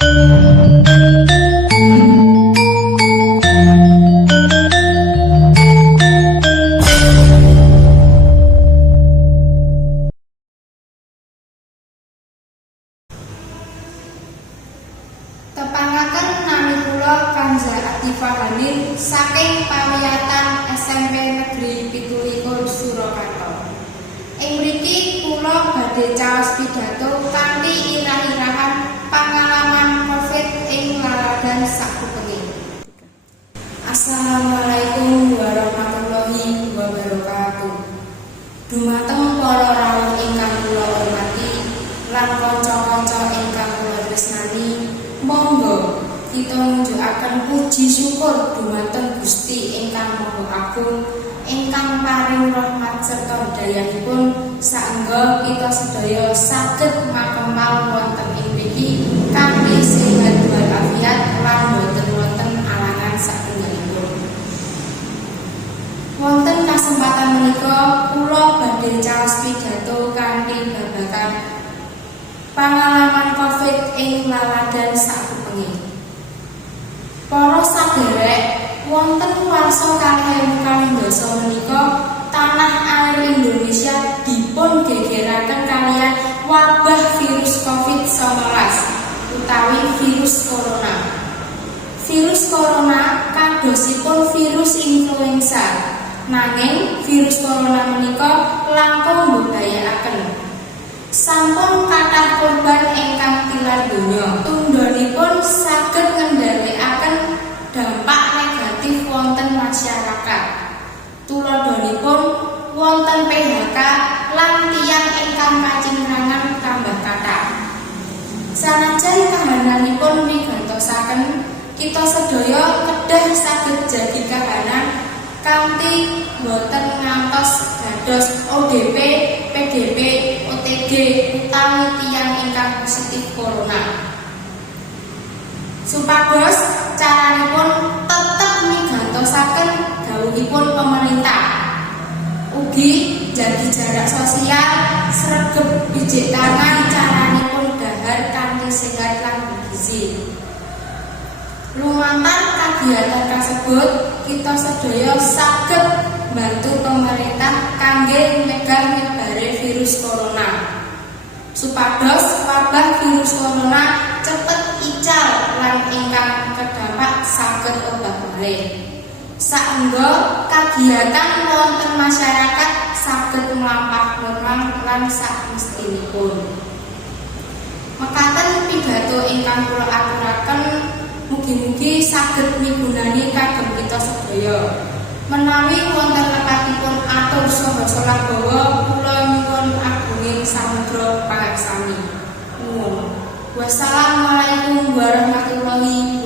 Tepangaken nami kula Kanza Atifah Hanif saking pawiyatan SMP Negeri 17 Surakarta. Ing mriki kula badhe caos pidato kanthi irah-irahan pangalaman Covid ing laladan sakupenge. Assalamualaikum warahmatullahi wabarakatuh. Dumateng para rawuh ingkang kula hormati lan kanca-kanca ingkang kula tresnani, monggo kita nunjukaken puji syukur dumateng Gusti ingkang Maha Agung ingkang paring rahmat serta dayanipun saengga kita sedaya saged makempal wonten ing mriki kanthi sehat walafiat lan boten wonten alangan satunggalipun. Wonten kasempatan menika kula badhe caos pidato kanthi babagan pangalaman Covid ing laladan sakupenge. Para sadherek, wonten warsa kalih dasa menika tanah air Indonesia dipun gegeraken kaliyan wabah virus Covid-19 utawi virus corona. Virus corona kadosipun virus influenza, nanging virus corona menika langkung mbebayakaken. Sampun kathah korban ingkang tilar donya. Tundhonipun saged ngendhalekaken dampak negatif wonten masyarakat. Tuladhanipun wonten PHK lan tiyang ingkang kacingkrangan tambah kathah. Sanajan kahananipun migantosaken, kita sedaya kedah saged jagi kahanan kanthi boten ngantos dados ODP, PDP, OTG utawi tiyang ingkang positif corona. Supados caranipun tetep migantosaken dawuhipun pemerintah. Ugi jagi jarak sosial, sregep bijik tangan, caranipun dahar kanthi sehat lan bergizi. Lumantar kagiatan tersebut, kita sedaya saged bantu pemerintah kangge nyegah nyebare virus corona. Supados wabah virus corona cepet ical lan ingkang kedampak saged obah malih. Saengga kagiatan wonten masyarakat saged mlampah normal lan sakmestinipun. Mekaten pidato ingkang kula aturaken mugi-mugi saged migunani kagem kita sedaya. Menawi wonten lepatipun atur saha salah bawa, kula nyuwun agunging samudra pangaksami. Nuwun. Wassalamualaikum warahmatullahi